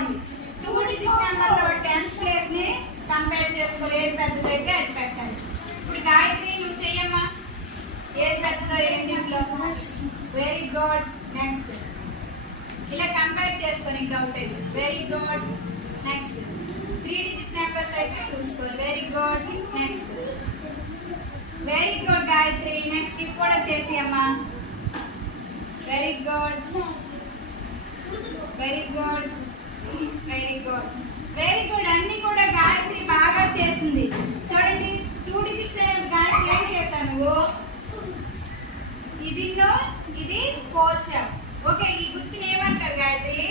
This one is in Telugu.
చూసుకోండి. 2 డిజిట్ నెంబర్లో 10th ప్లేస్ ని కంపేర్ చేసుకొని ఏది పెద్దదైతే అది పెట్టండి. ఇప్పుడు గాయత్రి నువ్వు చెయ్యమ్మా, ఏది పెద్దదో రెండింటిలో. Very good. నెక్స్ట్ ఇలా కంపేర్ చేసుకొని డౌట్ అయితే very good. Next 3 digit numbers అయితే చూసుకోవాలి. Very good. Next very good Gayatri. Next ఇవి కూడా చేసి అమ్మా. Very good, very good, very good, very good. అన్ని కూడా గాయత్రి బాగా చేసింది. చూడండి 2 డిజిట్స్ అయినప్పుడు గాయత్రి ఏం చేశాను, ఇది ఇది పోల్చావు. ఓకే, ఈ గుర్తుని ఏమంటారు గాయత్రి?